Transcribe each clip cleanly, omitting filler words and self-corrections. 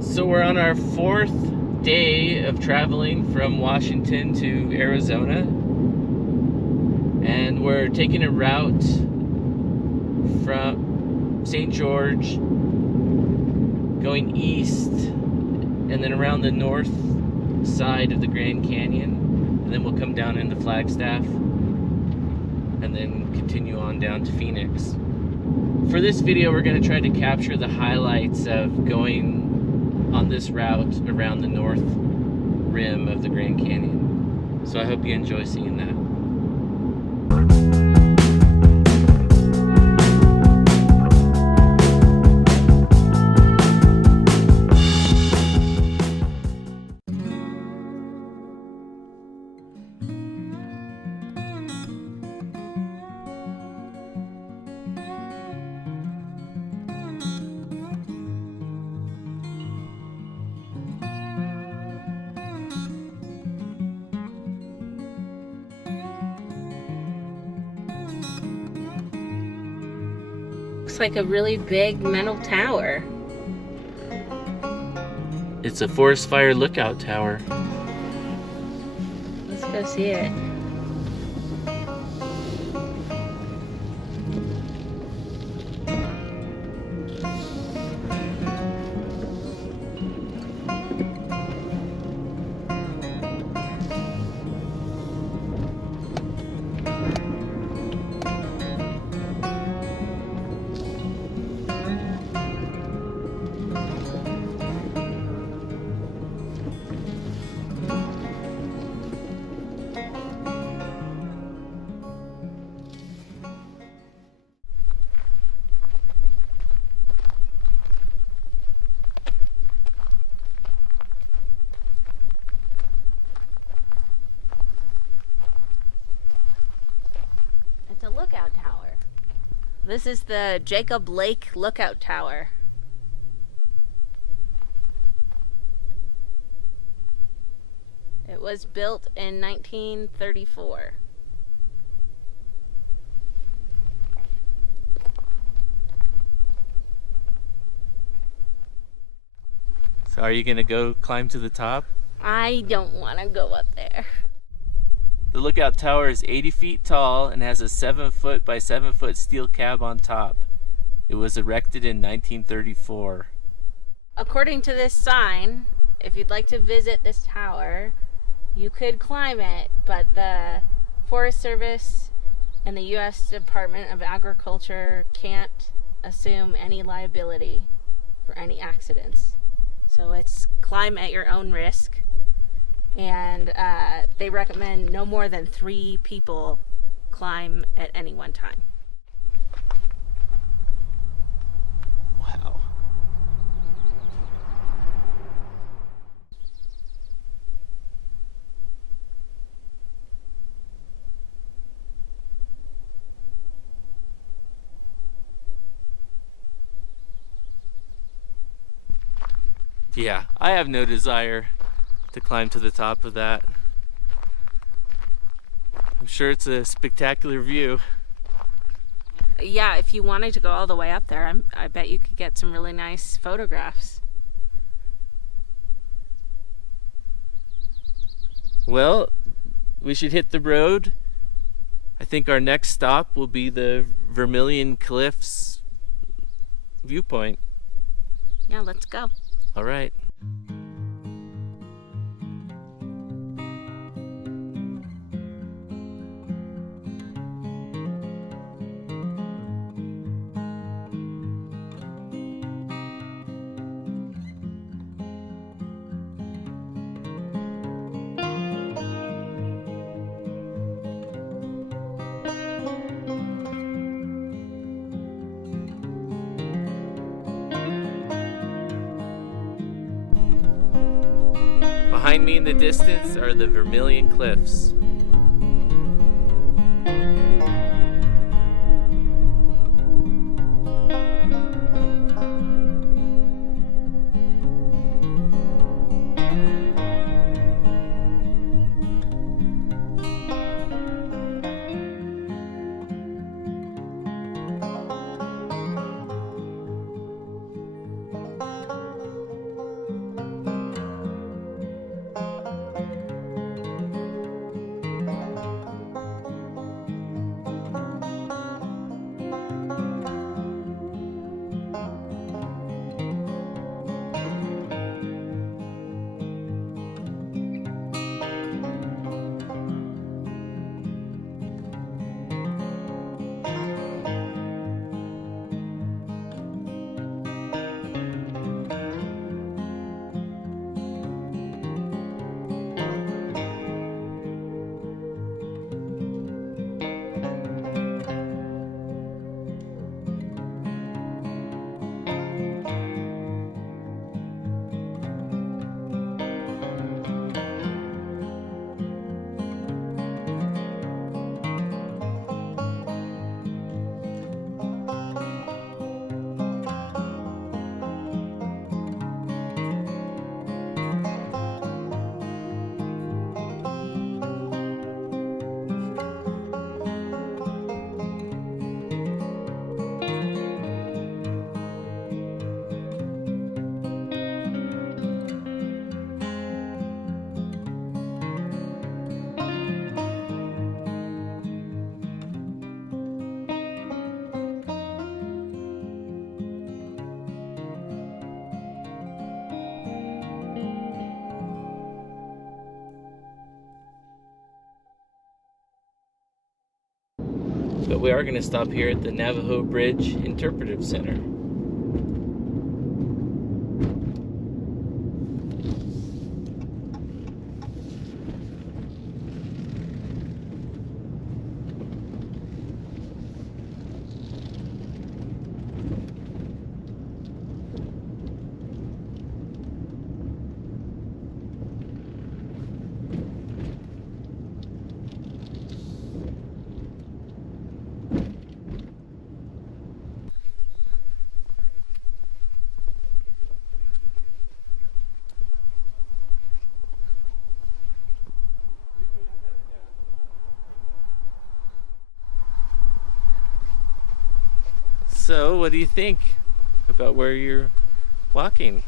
So we're on our fourth day of traveling from Washington to Arizona, and we're taking a route from St. George, going east, and then around the north side of the Grand Canyon, and then we'll come down into Flagstaff, and then continue on down to Phoenix. For this video, we're going to try to capture the highlights of going on this route around the north rim of the Grand Canyon. So I hope you enjoy seeing that. Looks like a really big metal tower. It's a forest fire lookout tower. Let's go see it. It's a lookout tower. This is the Jacob Lake Lookout Tower. It was built in 1934. So are you gonna go climb to the top? I don't want to go up there. The lookout tower is 80 feet tall and has a 7-foot by 7-foot steel cab on top. It was erected in 1934. According to this sign, if you'd like to visit this tower, you could climb it, but the Forest Service and the U.S. Department of Agriculture can't assume any liability for any accidents. So it's climb at your own risk. And they recommend no more than 3 people climb at any one time. Wow. Yeah, I have no desire to climb to the top of that. I'm sure it's a spectacular view. Yeah, if you wanted to go all the way up there, I bet you could get some really nice photographs. Well, we should hit the road. I think our next stop will be the Vermilion Cliffs Viewpoint. Yeah, let's go. All right. Behind me in the distance are the Vermilion Cliffs. But we are going to stop here at the Navajo Bridge Interpretive Center. So, what do you think about where you're walking?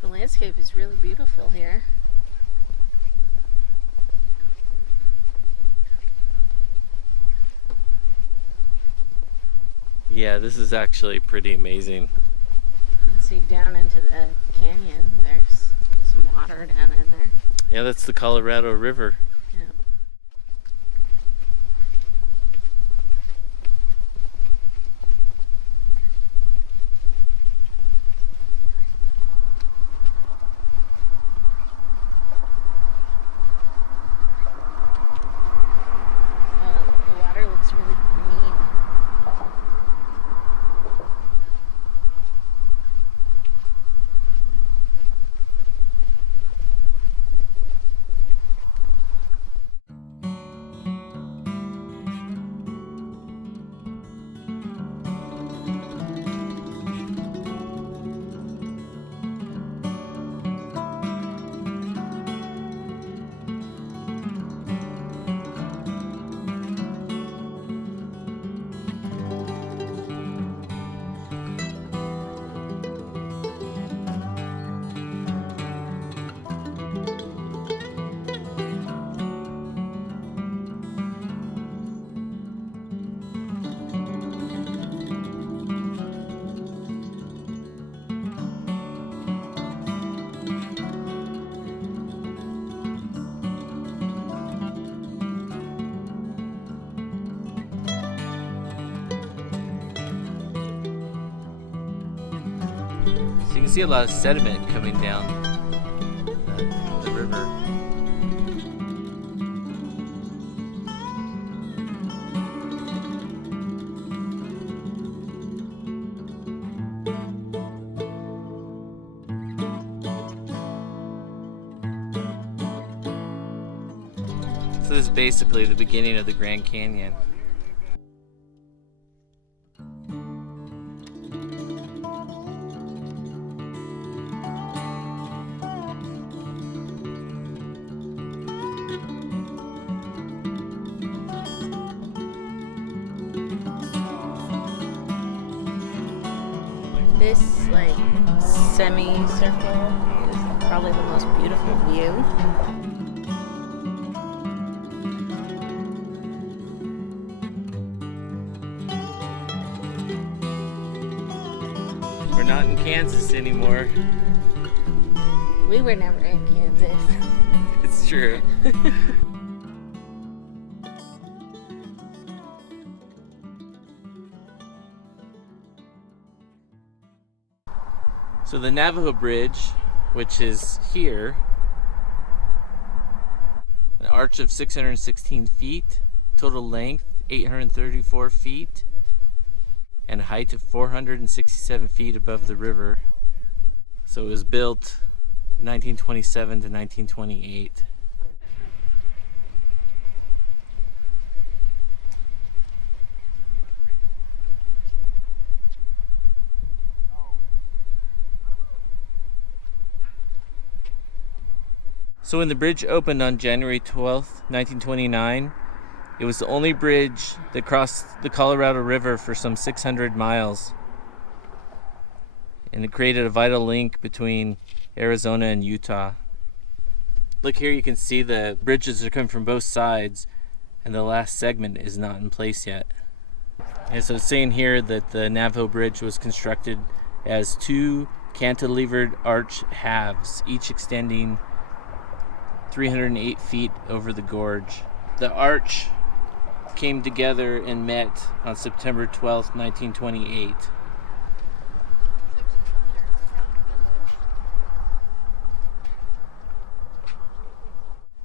The landscape is really beautiful here. Yeah, this is actually pretty amazing. Let's see, down into the canyon, there's some water down in there. Yeah, that's the Colorado River. Yeah. The water looks really green. So you can see a lot of sediment coming down the river. So this is basically the beginning of the Grand Canyon. This like semicircle is probably the most beautiful view. We're not in Kansas anymore. We were never in Kansas. It's true. So the Navajo Bridge, which is here, an arch of 616 feet, total length 834 feet, and a height of 467 feet above the river. So it was built 1927 to 1928. So when the bridge opened on January 12th, 1929, it was the only bridge that crossed the Colorado River for some 600 miles. And it created a vital link between Arizona and Utah. Look here, you can see the bridges are coming from both sides, and the last segment is not in place yet. And so it's saying here that the Navajo Bridge was constructed as two cantilevered arch halves, each extending 308 feet over the gorge. the arch came together and met on September 12th, 1928.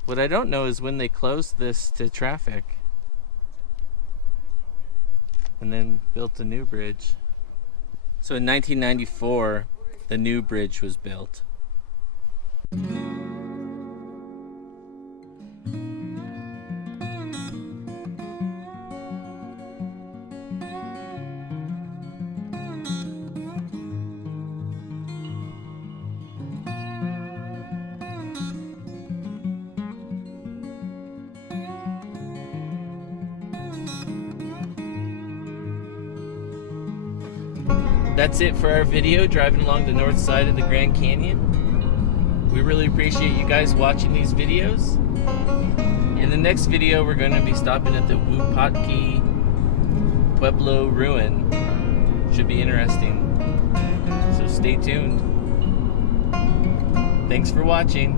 What I don't know is when they closed this to traffic and then built a new bridge. So in 1994, the new bridge was built. That's it for our video driving along the north side of the Grand Canyon. We really appreciate you guys watching these videos. In the next video, we're going to be stopping at the Wupatki Pueblo ruin. Should be interesting. So stay tuned. Thanks for watching.